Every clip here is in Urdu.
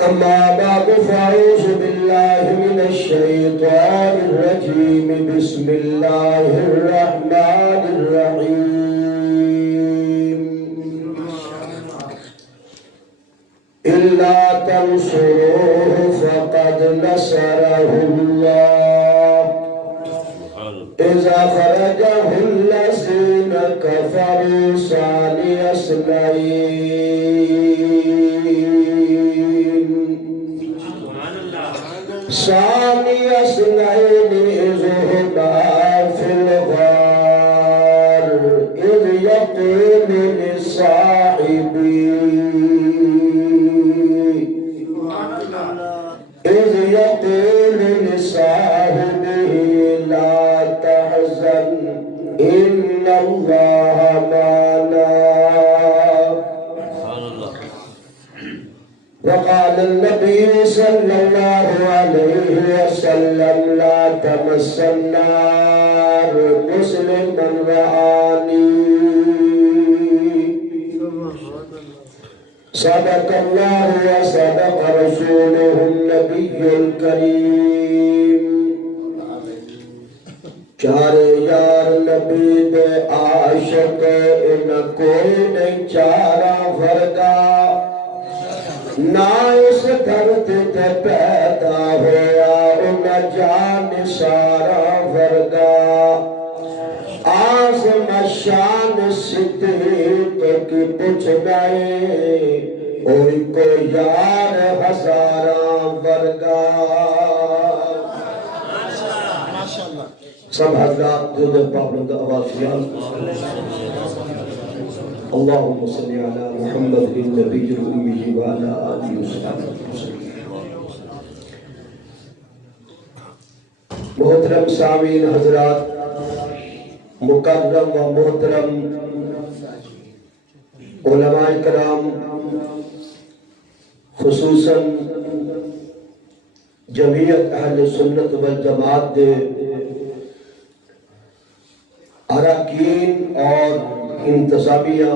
أما بعد فأعوذ بالله من الشيطان الرجيم بسم الله الرحمن الرحيم إلا تنصروه فقد نصره الله إذ أخرجه الذين كفروا ثاني اثنين إذ هما في الغار إذ يقول لصاحبه لا تحزن إن الله معنا. وقال النبي صلى الله عليه وسلم لا تمس النار مسلم من رآني. صدق الله وصدق رسوله النبي الكريم. چارے یار نبی دے عاشق ان کوئی نہیں چارہ فرقہ نہ اس دھرتی تے پیدا ہویا ان جان سارا فرقہ آزم شان صدیق کی پوچھنائے اوئی کو یار ہزارہ فرقہ. سب حضرات جو دے پابلند آواز شیعہ اللہم صلی علی محمد النبی الأمی وعلی آلہ وسلم. محترم سامعین حضرات، مکرم و محترم علماء کرام، خصوصاً جمعیت اہل سنت والجماعت دے اراکین اور انتظامیہ،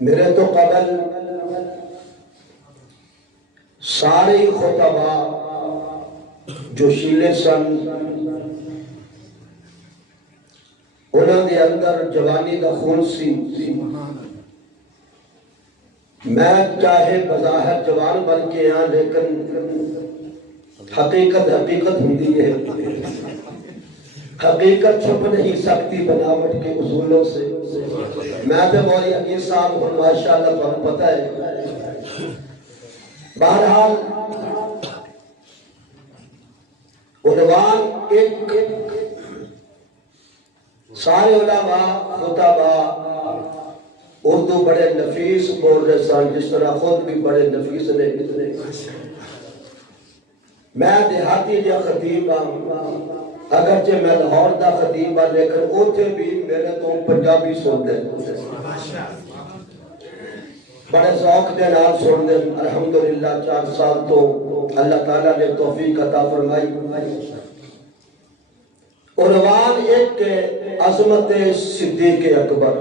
میرے تو قبل سارے خطبہ جو شیلے سن انہوں نے اندر جوانی دا خون سی. میں چاہے بظاہر جوان بن کے یہاں لیکن حقیقت ہوتی ہے. حقیقت چھپ نہیں سکتی بناوٹ کے اصولوں سے. میں تو مولی حقیر صاحب ہوں ماشاءاللہ تو ہم پتہ ہے. بہرحال عنوان ایک سارے علماء خطبہ اردو بڑے نفیس بول رہے سن جس طرح خود بھی بڑے نفیس نے. میں دیہاتی یا خطیب ہوں اگرچہ میں لاہور دا خطیب ہوں لیکن اوتھے بھی میرے تو پنجابی سن دے بڑے ذوق دے نال سن دے. الحمدللہ 4 سال تو اللہ تعالیٰ نے توفیق عطا فرمائی. عنوان ایک کے عظمت صدیق اکبر.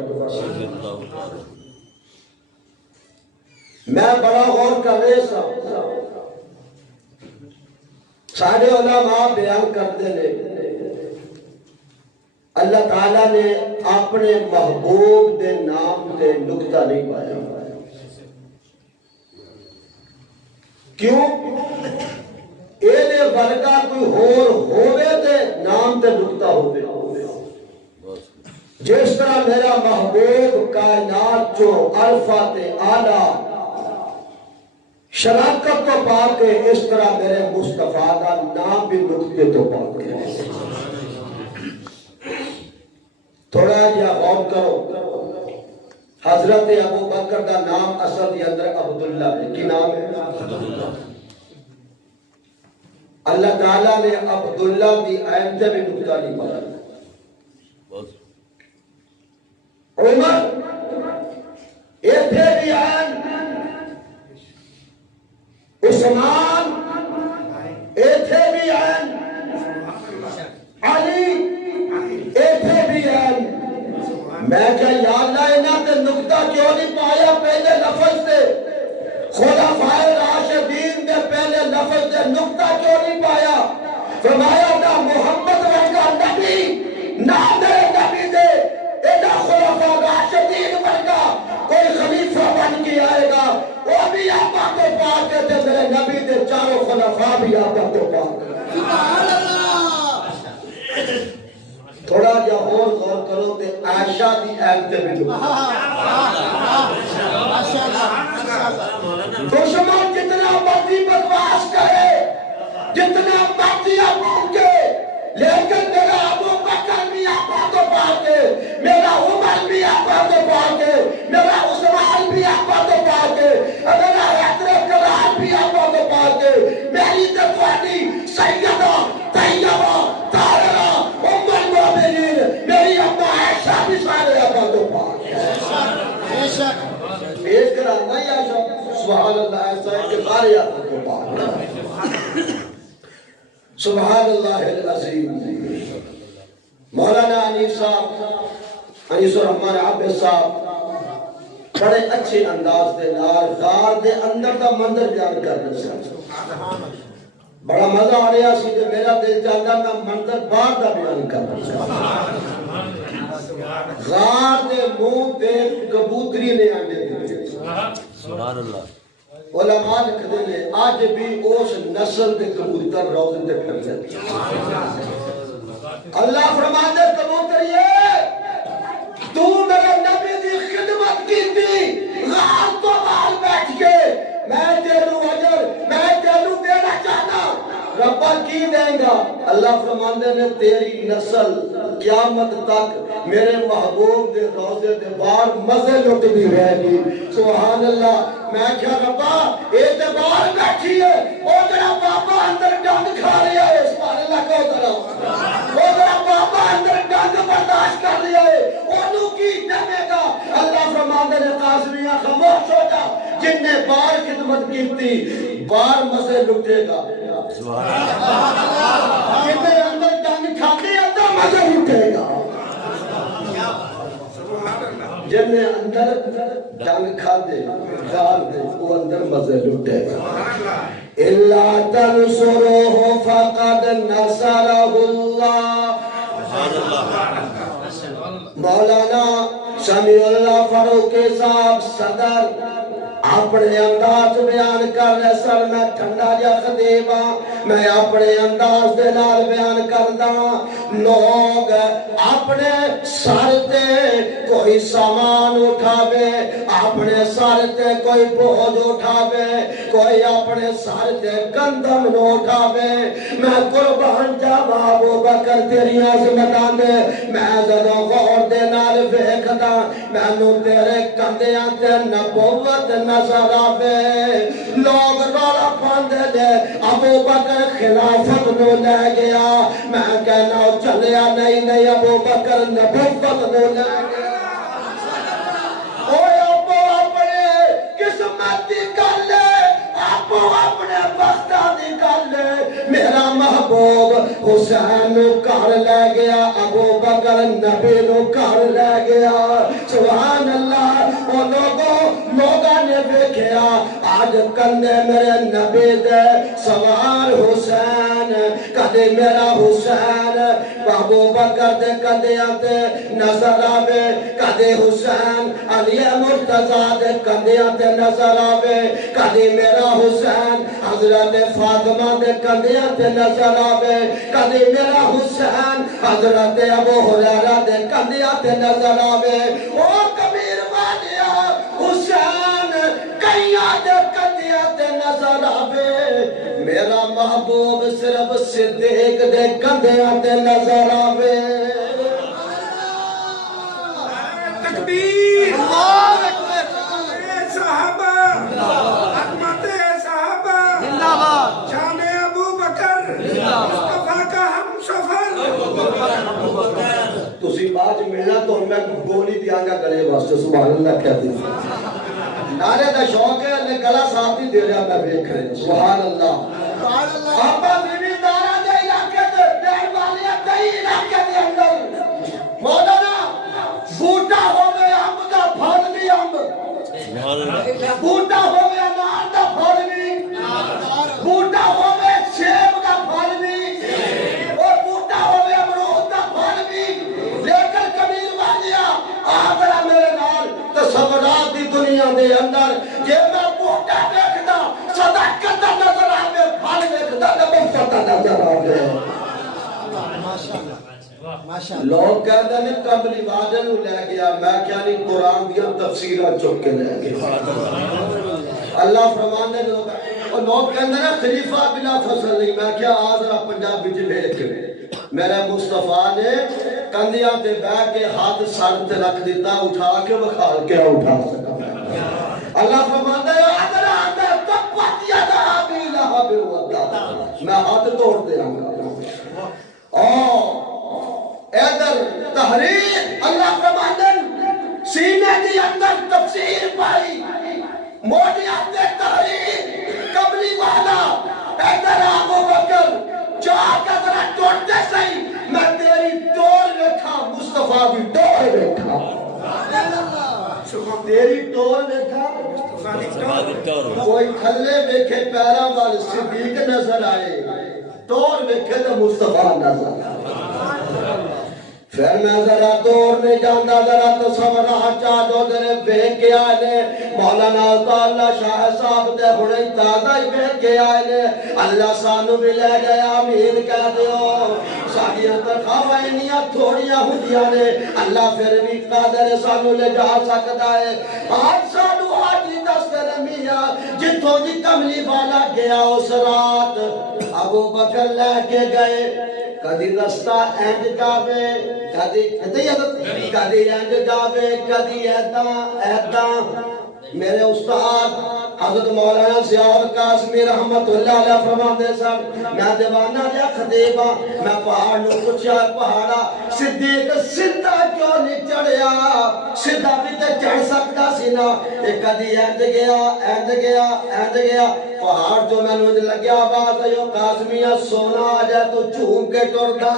میں بڑا غور کر رہے سا سارے علماء بیان کرتے لے اللہ تعالیٰ نے اپنے محبوب دے نام تے نکتہ نہیں پایا. کیوں؟ اینے ورگا کوئی ہووے دے نام تے نکتہ ہووے. جس طرح میرا محبوب کائنات جو الفا تے آلہ شراکت تو پاک ہے اس طرح میرے مصطفیٰ کا نام بھی نکتے تو پاک ہے. تھوڑا یا غور کرو. حضرت ابو بکر کا نام اصل کے اندر عبداللہ ہے. کی نام ہے؟ اللہ تعالیٰ نے عبداللہ بھی آئندہ بھی نکتہ نہیں پایا. عمر ایتھے بھی آن عثمان ایتھے بھی آن علی ایتھے بھی آن. میں کہا یا اللہ انہاں تے نکتہ نقطہ کیوں نہیں پایا پہلے لفظ سے؟ خلفائے راشدین دے پہلے لفظ سے نقطہ کیوں نہیں پایا؟ فرمایا نہ محمد ورگا نبی نہ میرے نبی دے ایڈا خلفاء راشدین ورگا کوئی خلیفہ بن کے آئے گا، وہ بھی آقا کو پاک ہے، میرے نبی دے چاروں خلفاء بھی آقا کو پاک ہے۔ سبحان اللہ۔ تھوڑا جا اور غور کرو تے عائشہ دی عیب تے بھی دو۔ دشمن جتنا مرضی بکواس کرے، جتنا مرضی ابو کے، لیکن میرا ابو بکر بھی آقا کو پاک ہے، میرا عمر بھی آقا کو پاک ہے، میرا عثمان بھی آقا کو پاک ہے، میرا حضرت کرام بھی آقا کو پاک ہے، میری تفادی سیدہ طیبہ طاہرہ ام المؤمنین میری اماں عائشہ بھی سارے آقا کو پاک ہے۔ پیش کرانا یا سبحان اللہ ایسا ہے کہ سارے آقا کو پاک ہے۔ سبحان اللہ العظیم۔ مولانا انیس الرحمن عابد صاحب بڑے اچھے انداز دے نال غار دے اندر دا منظر بیان کر رہے ہیں، بڑا مزہ آ رہا سی کہ میرا دل چاہتا میں منظر باہر دا بیان کر رہا ہوں۔ غار دے منہ تے کبوتری نے آنے دیتے، سبحان اللہ۔ علماء لکھتے ہیں آج بھی اس نسل دے کبوتر روزے تے پھرتے ہیں۔ اللہ فرماتے کبوتر یہ تو میرے نبی دی خدمت کی تھی، غار تو غار بیٹھ کے میں تیرو اجر میں تیرو دینا چاہتا، ربا کی دیں گا؟ اللہ فرماندے نے تیری نسل قیامت تک میرے محبوب دے روزے دے باہر مزے لٹ دی رہے گی۔ سبحان اللہ۔ میں کیا ربا اعتبار بیٹھی ہے، او جڑا بابا اندر ڈنگ کھا رہا ہے، سبحان اللہ کو ذرا او جڑا بابا اندر ڈنگ برداشت کر رہا ہے اونوں کی جمے گا؟ اللہ فرماندے نے قاسمیاں خاموش ہو جا، جن نے بار خدمت کی تھی بار مزے لٹے گا۔ سبحان اللہ۔ جن نے اندر ڈنگ کھاتے اندر مزے لٹے گا، جن نے اندر ڈنگ کھا دے غار دے وہ اندر مزے لٹے گا۔ اِلَّا تَنْصُرُوهُ فَقَدْ نَصَرَهُ اللَّهُ۔ مولانا سمیع اللہ فاروقی صاحب صدر اپنے انداز بیان کر رہے سر، میں ٹھنڈا جا خطیب ہاں، میں اپنے انداز دے نال بیان کردہ۔ لوگ اپنے سر تے کوئی سامان اٹھاوے، اپنے سر تے کوئی بوجھ اٹھاوے، کوئی اپنے سر تے گندم نہ اٹھاوے۔ میں قربان جاواں ابو بکر تیری عظمتاں دے، میں زدہ غور دے نال ویکھدا، مینوں تیرے کندیاں تے نبوت نظر آوے۔ لوگ رولا پاندے دے ابو بکر خلافت نو لے گیا، میں کہنا چلیا نہیں ابو بکر نبوت نو لے گیا۔ اوہ ابو اپنے قسمت دی گل لے، ابو اپنے وقتہ دی گل لے، میرا محبوب حسین نو کار لے گیا، ابو بکر نبی نو کار لے گیا۔ سبحان اللہ۔ او لوگاں نے دیکھیا آج کندے میرے نبی دے سوار حسین، کدے میرا حسین ابو بکر دے کندیاں تے نظر آوے، کدے حسین علی مرتضیٰ دے کندیاں تے نظر آوے، کدے میرا حسین حضرت فاطمہ دے کندیاں تے نظر آوے، کدے میرا حسین حضرت ابو ہریرہ دے کندیاں تے نظر آوے۔ او کبیر والیا حسین کئیاں دے کندیاں تے نظر آوے، میرا محبوب صرف صدیق دے کندیاں تے نظر آوے۔ تکبیر، اللہ اکبر، صحابہ، عظمت صحابہ، زندہ باد، شان ابو بکر، مصطفیٰ کا ہم سفر۔ تسی باج ملنا تو میں گولی دیاں گا گلے واسطے، سبحان اللہ کہتے ہیں۔ نعرے دا شوق ہے، اللہ گلا ساتھ ہی دے رہا میں دیکھ رہے ہیں، سبحان اللہ۔ آپا بیوی دارہ دے علاقے دے، دیر والیہ دے علاقے دے اندر مولانا بوٹا ہوئے امب دا پھل بھی امب، دنیا دے اندر جے میں بوٹا دیکھدا صداقت دا نظر آوے پھل دیکھدا تے مفت دا نظر آوے لوگ کہتے ہیں قبلی وعدے نو لے گیا میں کیا نہیں قرآن دیا تفسیرہ چک کے لے گیا اللہ فرمانے لوگ کہتے ہیں خلیفہ بلا فصل نہیں میں کیا آزرہ پنجاب بچ بھیج کے میرے مصطفیٰ نے کندیاں تے بیٹھ کے ہاتھ سر تے رکھ دیتا اٹھا کے بخار کے اٹھا سکا اللہ فرمانے آزرہ اندر تقوت یدہ بھی لہا بے وطا میں ہاتھ توڑ دے ایدر تحریر اللہ فرماندن سینے دی اندر تفسیر پائی موٹی آتے تحریر قبلی والا ایدر ابو بکر چاہ کا ذرا توڑتے سہی میں تیری ٹور رکھا مصطفیٰ بھی ٹور رکھا تیری ٹور رکھا کوئی کھلے بیکھے پیرا والے صدیق نظر آئے ٹور بیکھے تو مصطفیٰ نظر آئے پھر میں ذرا دور نہیں جاندہ ذرا تو سمرہ چاہدو ذرا بیک کے آئے مولانا اللہ شاہ صاحب تے بڑی تازہ ہی بیک کے آئے اللہ سانو بھی لے گیا امین کہہ دیو ساڑیاں ترخواہینیاں تھوڑیاں ہوتیاں نے اللہ پھر بھی قادر سانو لے جا سکتا ہے آج سانو حاجی دست رمیہ جتوں جی کملی والا گیا اس رات ابو بکر لے کے گئے کدی رستہ اینڈ جاوے کدی اینڈ جاوے کدی ایداں میرے استاد حضرت مولانا ضیاء قاسمی رحمت اللہ علیہ فرماتے سن میں دیوانہ دیا خطیبہ میں پہاڑ نو پوچھا پہاڑا صدیق سدھا کیوں نہیں چڑھیا سدھا بھی تے چڑھ سکتا سی نا ایک کدی اینڈ گیا پہاڑ جو میں نے لگیا آواز ہے قاسمیہ سونا آ جائے تو چوم کے ٹردا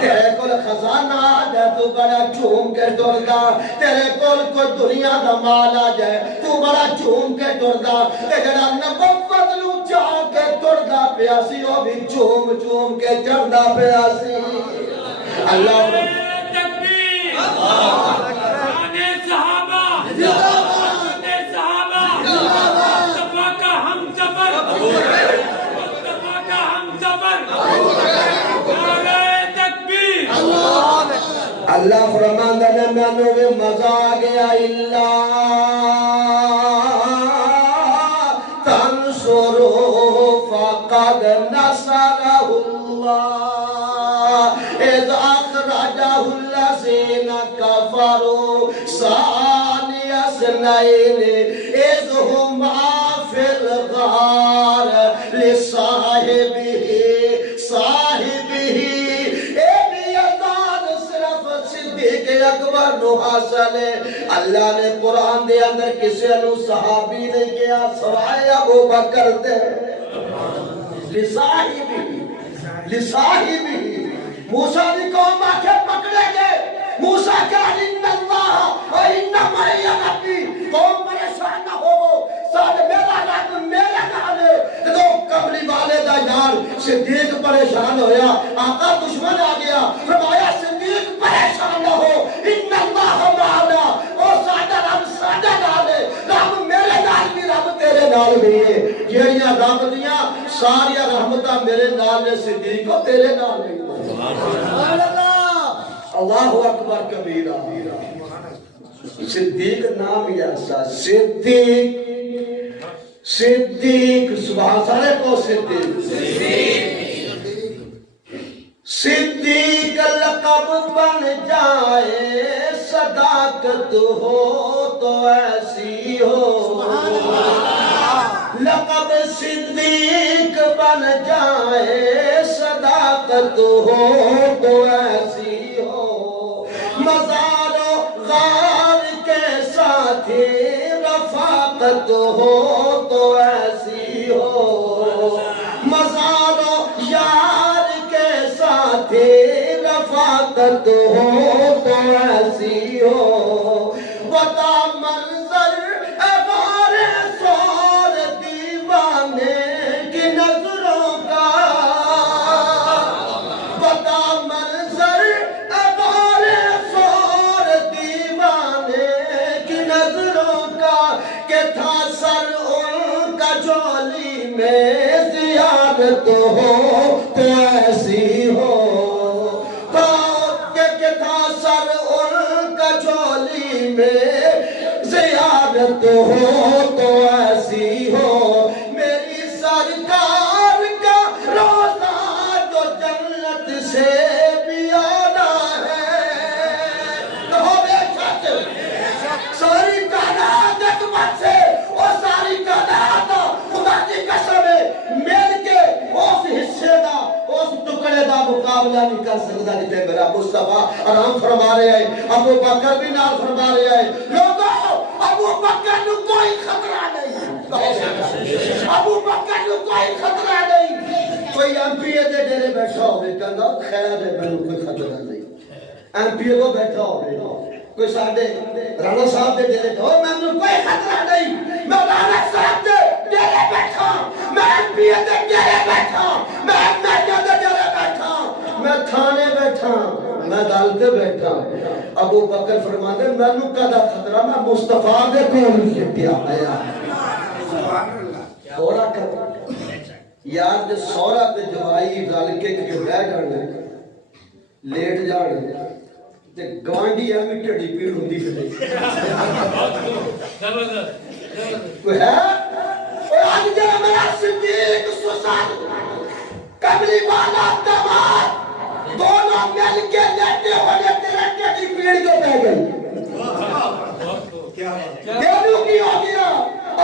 تیرے کول خزانہ آ جائے تو بڑا چوم کے ٹردا تیرے کول کوئی دنیا دا مال آ جائے تو بڑا چوم کے ٹردا تے جڑا نبوت نو چاہ کے ٹردا پیا سی او بھی چوم کے چڑھدا پیا سی اللہ تکبیر آنے صحابہ اللہ فرماندہ نے میں نے بھی مزہ آ گیا اللہ تنصرو فقد نصرہ اللہ اذ اخرجہ الذین کفروا ثانی اثنین اذ ہما فی الغار لصاحبہ اکبر نو حاصل ہے اللہ نے قرآن دے اندر کسی نو صحابی نے کیا سوائے ابو بکر دے لصاحبی موسیٰ دی قوم آکے پکڑے گئے موسیٰ کہا ان اللہ و ان معی ربی قوم پریشان نہ ہو ساتھ میرا رب میرے نالے تو قبلی والے دا یار صدیق پریشان ہویا آقا دشمن آ گیا فرمایا صدیق پریشان نہ ہو ان اللہ معنا او سادہ رب سادہ نالے رب میرے نال بھی رب تیرے نال بھی ہے یہ رب دیاں ساری رحمتہ میرے نال نے صدیق کو تیرے نال بھی سبحان اللہ اللہ اکبر کبیرہ صدیق نام ایسا صدیق سبحان سارے کو صدیق لقب بن جائے صداقت ہو تو ایسی ہو لقب صدیق بن جائے صداقت ہو تو ایسی ہو مزار و غار کے ساتھی رفاقت ہو تو ایسی ہو مزار و یار کے ساتھی رفاقت ہو تو ایسی ہو بتا منظر غار سور دیوانے کی نظروں کا بتا منظر غار سور دیوانے کی نظروں میں زیارت ہو تو ایسی ہو، کہ تھا سر ان کا جھولی میں زیارت ہو تو ایسی ہو، میری سرکار کا روزہ جو جنت سے بھی آنا ہے، کہو بے شک ساری کائنات اکبر سے اور ساری کائنات خدا کی قسم مل کے اس حصے دا اس ٹکڑے دا مقابلہ نہیں کر سکتا جتے میرا مصطفیٰ آرام فرما رہے ہیں، ابو بکر بھی نال فرما رہے ہیں، لوگوں ابو بکر نو کوئی خطرہ نہیں، ابو بکر نو کوئی خطرہ نہیں، کوئی ایم پی اے دے ڈیرے بیٹھا ہوئے کہنا خیر ہے میں کوئی خطرہ نہیں، ایم پی اے کو بیٹھا ہوئے کوئی ساڑھے رانا صاحب دے ڈیرے تو میں نے کوئی خطرہ نہیں، میں رانا صاحب دے ڈیرے بیٹھا، میں ایم پی اے دے ڈیرے بیٹھا، میں ایم دے ڈیرے بیٹھا، میں تھانے بیٹھا، میں عدالت بیٹھا، ابو بکر فرماتے میں نے کدا خطرہ میں مصطفیٰ دے کون کیا آیا تھوڑا کر یار دے سورا تے جوائی رل کے بہ جانے لیٹ جانے تے گوانڈی ایویں ٹھڈی پیڑ ہوندی پھرے کوئی ہے اوے اج جے میرا صدیق سوسان کملی والا دمار دونوں مل کے لیٹے ہوئے تیرے ٹھڈی پیڑ کو بہ گئی دیو کی ہو گیا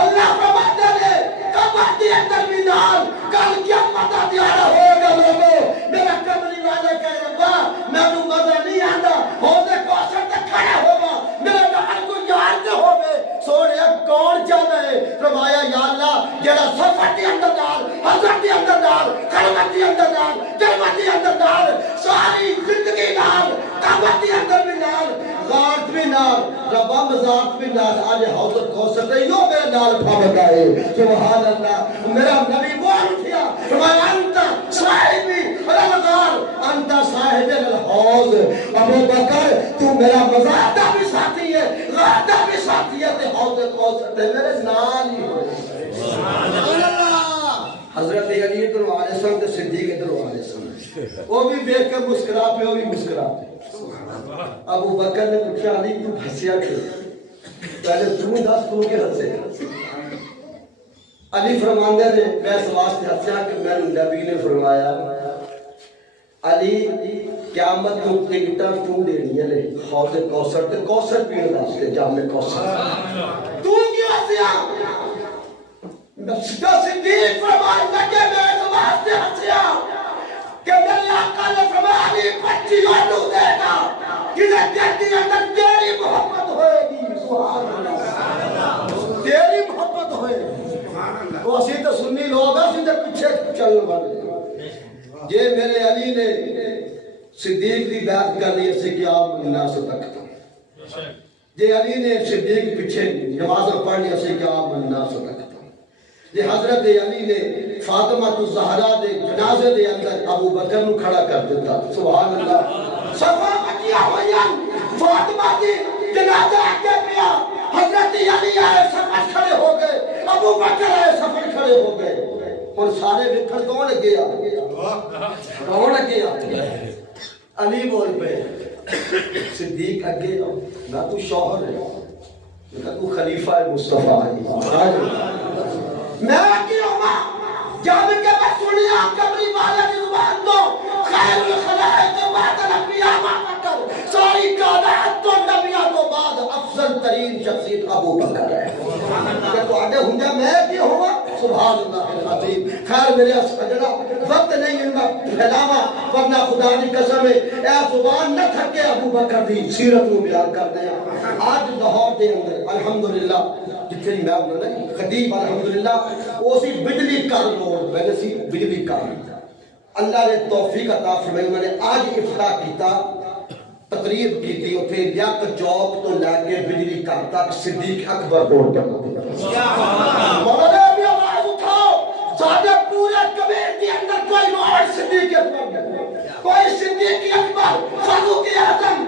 اللہ فرماتا ہے قبر کے اندر بھی نال کل کیا پتہ دیارہ ہوگا لوگوں میرا کملی والا کہہ رہا میں تو مزہ نہیں آندا ہوتے کوشر تک کھڑا ہوگا میرے نال کو یار دے ہوگے سوڑے کون چاہتا ہے فرمایا یا اللہ جڑا سفر دی اندر نال حضرت دی اندر نال خلوت دی اندر نال جلوت دی اندر نال ساری زندگی نال قبر دی اندر بھی نال ذات بھی نال ربا مذات بھی نال آج حضرت کوثر تے یوں میرے نال پھاوے گئے سبحان اللہ میرا نبی بول اٹھیا فرمایا انت صاحبی الغار انت صاحب الحوض ابو بکر تو میرا مذات دا بھی ساتھی ہے غار دا بھی ساتھی ہے تے حوض کوثر تے میرے نال ہی ہوئے سبحان اللہ حضرت علی ادھر آلے سن تے صدیق ادھر آلے سن وہ بھی دیکھ کر مسکرا پہ وہ بھی مسکرا پہ ابو بکر نے پوچھا علی تو ہنسیا کیوں پہلے تم دس تو کے ہنسے علی فرماندے نے میں اس واسطے ہنسیا کہ میں نبی نے فرمایا علی قیامت کو ٹکٹاں تو دینی ہے لے حوض کوثر تے کوثر پینے واسطے جام کوثر تو کیوں ہنسیا صدیق فرمایا کہ میں اس واسطے ہنسیا کہ میرے آقا نے فرمایا علی بچی لوٹو دے گا کدھر جلدی اندر تیری محبت ہوئے گی سبحان اللہ تیری محبت ہوئے گی وہ اسی تو سنی لوگ اسی تو پیچھے چلنے والے یہ میرے علی نے صدیق کی بات کر لی اسے کہ آپ الناس تکتا یہ علی نے صدیق پیچھے نماز پڑھ لی اسے کہ آپ الناس تکتا یہ حضرت علی نے فاطمہ الزہرا دے جنازے دے اندر ابو بکر نو کھڑا کر دیتا سبحان اللہ صفا بچیا ہویا فاطمہ دی جنازہ آگے پیا حضرت علی آئے سفر کھڑے ہو گئے ابو بکر آئے سفر کھڑے ہو گئے اور سارے وکھر کون گیا کون گیا علی بول پہ صدیق اگے نہ تو شوہر ہے نہ تو خلیفہ مصطفیٰ ہے میں کیوں ماں جب کہ میں سنیا کمری والے کی زبان تو خیر الخلائق بعد الانبیاء بکر ساری کائنات تو نبیوں تو بعد افضل ترین شخصیت ابو بکر ہے کہ تو آگے ہوں جا میں کیوں ہوا سبحان اللہ العظیم خیر میرے سجدہ وقت نہیں ان کا پھیلاوا ورنہ خدا کی قسم ہے اے زبان نہ تھکے ابو بکر دی سیرت کو بیان کر دیں آج لاہور دے اندر الحمدللہ جتنی میں ہونا نہیں خطیب الحمدللہ وہ سی بجلی کر لوڑ میں سی بجلی کر اللہ نے توفیق عطا فرمائی انہوں نے آج افتتاح کیتا تقریب کی تھی اتھے لیاقت چوک تو لے کے بجلی کر تک صدیق اکبر روڈ پر مولانا بھی آواز اٹھاؤ سادہ پورے کبیر کے اندر کوئی روڈ صدیق اکبر کوئی صدیق اکبر فاروق اعظم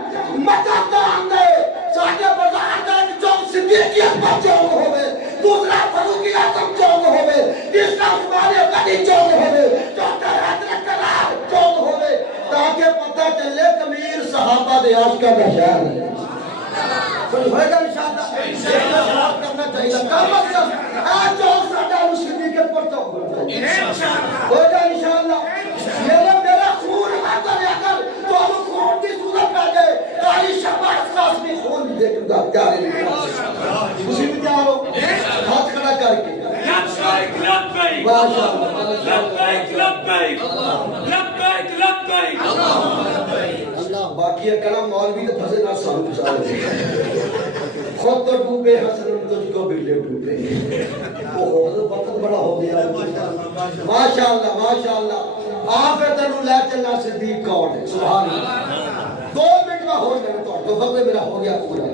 مدد اندر سادہ بازار دے جو صدیق اکبر چوک ہوئے دوسرا فاروق اعظم چوک ہوئے، تیسرا عثمان غنی چوک ہوئے، چوتھا حضرت کرار چوک ہوئے، تاکہ پتہ چلے کمیر صحابہ دے عاشقاں دا شہر ہے۔ سن ہوئے گا انشاءاللہ کرنا چاہیے کام مطلب آج چوک ساڈا صدیق پر تو ہوئے گا انشاءاللہ۔ میرا خون آتا ہے اگر تو ہم خون کی صورت پہ گئے قاری شہباز قاسمی خون بھی دیکھ گا پیارے اسی بھی تیار ہو ہاتھ کھڑا کر کے لبیک لبیک لبیک لبیک لبیک لبیک اللہ باقی ہے کلام مولوی تو پھنسے نہ سامنے سارے خود تو ڈوبے حسن تجھ کو بھی لے ڈوبے وہ وقت بڑا ہو گیا ماشاءاللہ ماشاءاللہ آپ تنو لے چلنا صدیق کون ہے سبحان اللہ 2 منٹ میں ہو جائے تو وقت میرا ہو گیا پورا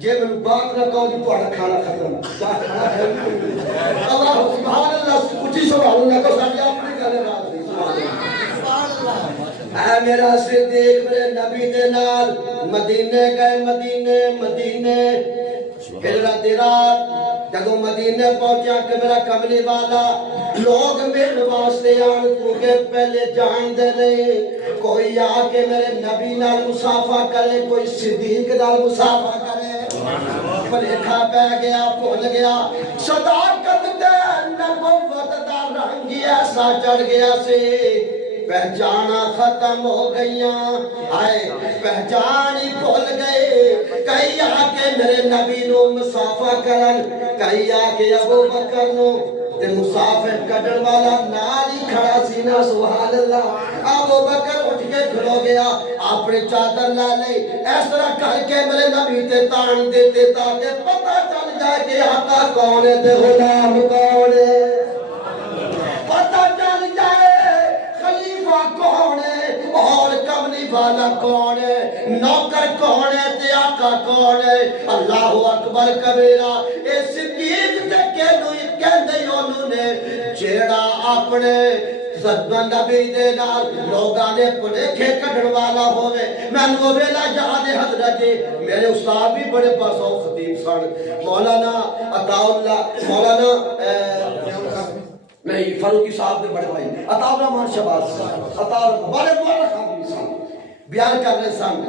جے میں بات نہ کہو جی تہاڈا کھانا ختم کیا کھانا ہے اللہ سبحان اللہ کچھ سبحان اللہ کو ساڈی اپنی گل راز دی سبحان اللہ اے میرا صدیق میرے نبی دے نال مدینے گئے مدینے ہجرت دی رات جدو مدینے پہنچا کہ میرا کملی والا لوگ میرے واسطے آن کیونکہ پہلے جان دے نہیں کوئی آ کے میرے نبی نال مصافحہ کرے کوئی صدیق نال مصافحہ کرے پلیکھا پہ گیا بھول گیا صداقت دے نبوت دا رنگ ایسا چڑھ گیا سے پہچانا ختم ہو گئیاں آئے پہچانی بھول گئے کئی آکے میرے نبی نو مصافحہ کرن کئی آکے ابو بکر نو تے مصافحہ کڈن والا نال ہی کھڑا سینہ سبحان اللہ ابو بکر اٹھ کے کھلو گیا اپنے چادر لا لئی اس طرح کر کے میرے نبی تے تان دیتے تاکہ پتہ چل جائے کہ آقا کون ہے تے غلام کون ہے پتہ چل جائے خلیفہ کون ہے اور کملی والا کون ہے نوکر کون ہے تے آقا کون ہے اللہ اکبر کبیرہ اے صدیق تے کہندے انہوں نے جیڑا اپنے زدن نبی دے نال لوگاں نے پلیکھے کڈن والا ہوئے میں نو ویلا یاد حضرت میرے استاد بھی بڑے پاسوں خطیب سن مولانا عطا اللہ مولانا نہیں فاروقی صاحب دے بڑے بھائی عطا الرحمان شہباز عطا بڑے مولانا خادم سن بیان کر رہے سن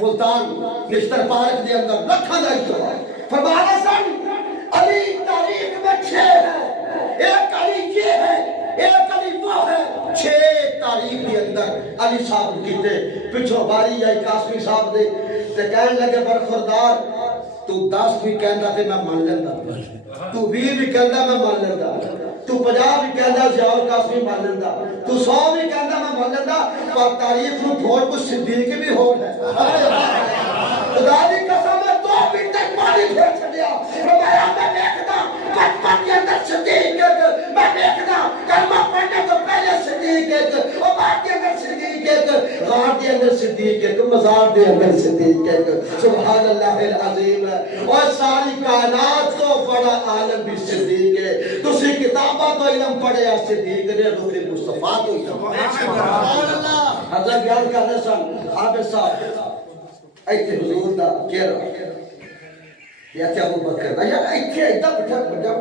ملتان نشتر پارک دے اندر لکھاں دا اجتماع فرما رہے سن علی تاریخ میں 6 ہے ایک علی یہ ہے ایک علی وہ ہے 6 تاریخ کے اندر علی صاحب کیتے پچھو باری جائی قاسمی صاحب دے تے کہنے لگے برخوردار تو 10 بھی کہندا تے میں مان لیندا تو 20 بھی کہندا میں مان لیندا تو 50 بھی کہندا ضیاء قاسمی مان لیندا تو 100 بھی کہندا میں مان لیندا پر تاریخ نو چھوڑ کو صدیق بھی ہو ہے خدا دی قسم ہے 2 منٹ تک پانی پھیر چھڈیا فرمایا میں دیکھدا بچپن کے اندر صدیق میں دیکھدا کلمہ پڑھنے تو پہلے صدیق اور بعد کے اندر صدیق غار کے اندر صدیق مزار کے اندر صدیق سبحان اللہ العظیم اور ساری کائنات تو بڑا عالم بھی صدیق ہے دوسری کتاباں تو علم پڑھے صدیق نے روح مصطفیٰ تو سبحان اللہ حضرت بیان کرنے سن آپ صاحب ایتھے حضور دا چہرہ یا تے ابو بکر یا ایتھے ایڈا بٹھا بڑا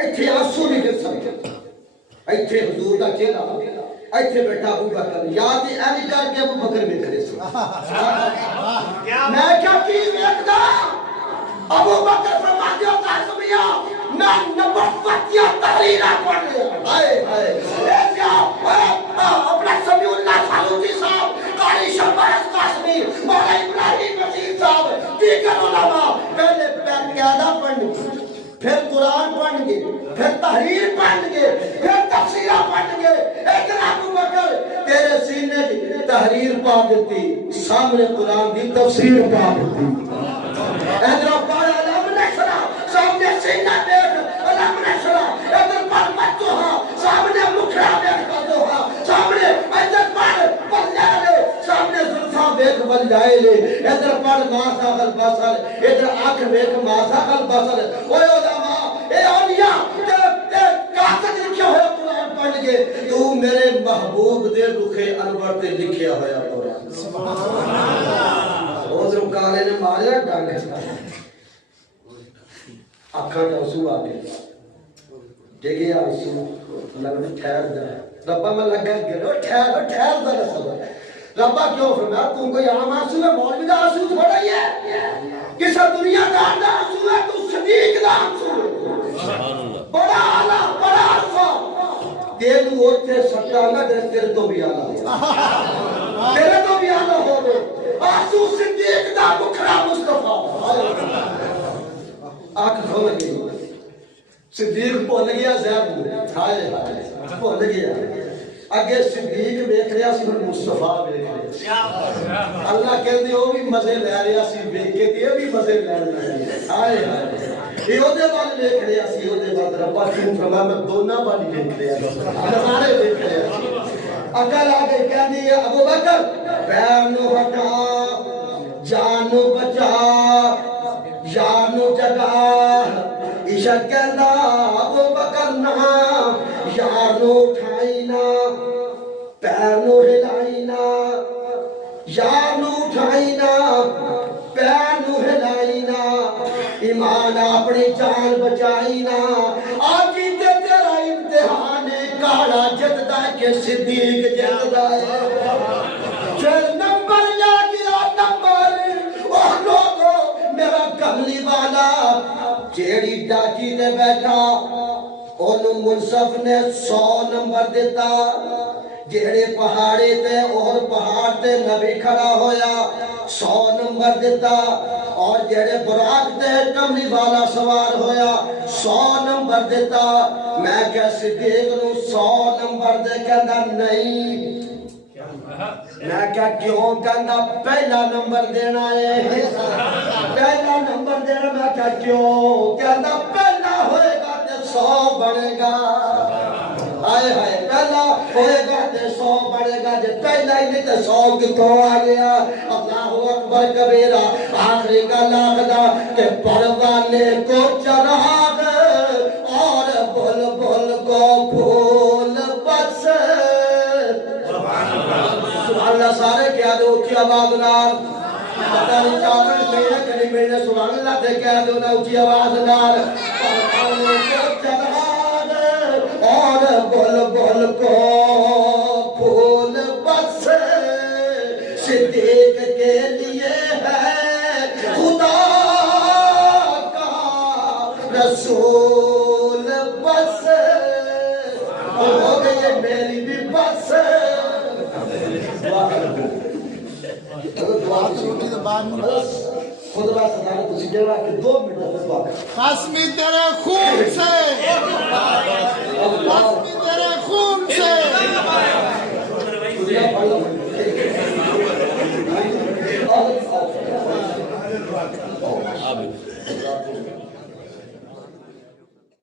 ایتھے آنسو نہیں گر سکتے ایتھے حضور دا چہرہ ایتھے بیٹھا ابو بکر یاد ایویں کر کے ابو بکر میں کھڑے سی میں کیا کی ویکھدا ابو بکر فرماتے ہو قاسمیہ میں نبوتیہ تحریراں پڑھ رہا ہائے ہائے اے کیا اپنا سمیع اللہ فاروقی صاحب قاری شہباز قاسمی مولا ابراہیم نذیر صاحب دیگر علماء پہلے قاعدہ پڑھیں پھر قرآن پڑھیں گے پھر تحریر پڑھیں گے پھر تفسیرہ پڑھیں گے ادھر ابو بکر تیرے سینے کی تحریر پا دیتی سامنے قرآن دی تفسیر پا دیتی ادھر پڑھ علم نشرہ سامنے سینہ دیکھ علم نشرہ ادھر پڑھ مجدوہا سامنے مکھرہ دیکھ مجدوہا سامنے ادھر پڑھ لے سامنے زلفہ بیک بل جائے لے ادھر پڑھ ماسا غل بسر ادھر آنکھ بیک ماسا غل بسر اوہ علماء اے اولیاء کاتت لکھیا ہویا قرآن پڑھ گے تو میرے محبوب دے رخ انور تے لکھیا ہویا قرآن سبحان اللہ اوزر کالے نے ماریا ڈانگے اکھاں ٹوسو آگے ڈگیا آنسو لگنے ٹھہر جائے ربا میں لگا گرے ٹھہر ذرا صبر ربا کیوں فرمایا تم کوئی عام آنسو ہے مولوی کا آنسو تھوڑا ہی ہے کسا دنیا کا آنسو ہے تو صدیق کا آنسو ہے بڑا آلہ بڑا عرفہ تیل ہوتے سکانا تیرے تو بھی آلہ ہو تیرے تو بھی آلہ ہو آنسو صدیق دا بکھرا مصطفیٰ آنکھ کھو لگی صدیق بھول گیا زید ہائے ہائے بھول گیا اگے صدیق دیکھ رہا سی مصطفیٰ دیکھ رہا اللہ کہندے او بھی مزے لے رہا سی دیکھ کے تے بھی مزے لے رہا ہائے ہائے یہ اودے وال دیکھ رہا سی اودے بعد ربا کیوں فرمایا میں دونوں والی دیکھ رہا نظارے دیکھ رہا اکل آگے کہندی ابو بکر پیر نو ہٹا جان بچا یار نو جگا عشق کہندا ابو بکر نہ یار نو اٹھائی نہ پیر نو ہلائی نہ یار نو اٹھائی نہ پیر نو ہلائی نہ ایمان اپنی جان بچائی نہ آج تے تیرا امتحان کاڑا جتدا کہ صدیق جتدا ہے پھر نمبر لے گیا نمبر اوہ لوگو میرا کملی والا جیڑی ڈاچی دے بیٹھا انہوں منصف نے 100 نمبر دیتا جیڑے پہاڑی تے اور پہاڑ تے نبی کھڑا ہویا 100 نمبر دیتا اور جیڑے براق تے کملی والا سوار ہویا 100 نمبر دیتا میں کیا صدیق نو 100 نمبر دے کہنا نہیں میں کیا کیوں کہنا پہلا نمبر دینا ہے پہلا نمبر دینا میں کیا کیوں کہنا پہلا ہوئے گا تے 100 بڑھے گا آئے ہائے پہلا ہوئے گا تے 100 بڑھے گا جب پہلا ہی نہیں تے 100 کتوں آ گیا اللہ اکبر کبیرہ آخری کا لاغدہ کہ پروانے کو چراغ اور بھول بھول کو پھول بس سبحان اللہ سارے کیا دے اچھی آواز نال پتہ نہیں چاہتے میرے کلی میرے سبحان اللہ تے کیا دے انہیں اچھی آواز نال پروانے کو چراغ اور بھول بھول کو پھول بس صدیق کے لیے ہے خدا کا رسول بس اور ہو گئی میری بھی بس خدا صدارت تسی جڑا کہ 2 منٹ دعا قسمی تیرے خون سے